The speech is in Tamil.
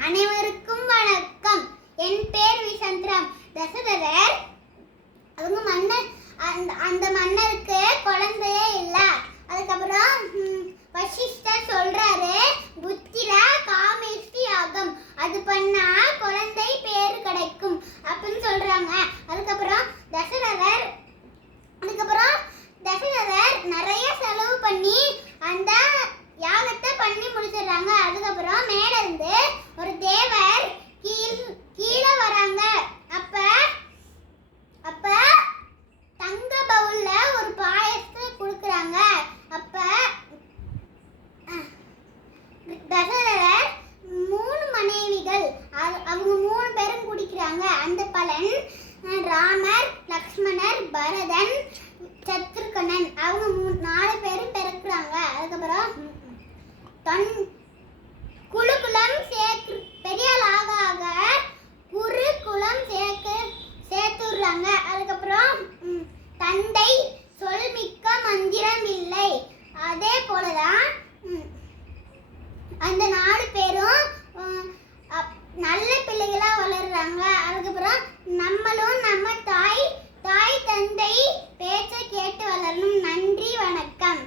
அனைவருக்கும் வணக்கம். என் பேர் விசந்திரம் தசரதர். அவங்க மன்னர் அந்த அந்த மன்னருக்கு குழந்தையே இல்லை. அதுக்கப்புறம் வசிஷ்டர் சொல்றாரு புத்திர காமேஷ்டி யாகம். அது பண்ணா குழந்தை பேர் கிடைக்கும் அப்படின்னு சொல்றாங்க. அதுக்கப்புறம் தசரதர் அதுக்கப்புறம் தசரதர் நிறைய செலவு பண்ணி அந்த தசரதர் மூணு மனைவிகள். அவங்க மூணு பேரும் குடிக்கிறாங்க. அந்த பலன் ராமர் லக்ஷ்மணர் பரதன் சத்ருகனன் அவங்க மூணு நாலு பேரும் பிறக்குறாங்க. அதுக்கப்புறம் தன் குழுக்குலம் சேர்த்து பெரிய ஆக ஆக குரு குலம் சேர்த்து சேர்த்துடுறாங்க. அதுக்கப்புறம் தந்தை சொல் மிக்க மந்திரம் இல்லை அந்த நாலு பேரும் நல்ல பிள்ளைகளாக வளர்கிறாங்க அதுக்கப்புறம் நம்மளும் நம்ம தாய் தாய் தந்தை பேச்சை கேட்டு வளரணும். நன்றி வணக்கம்.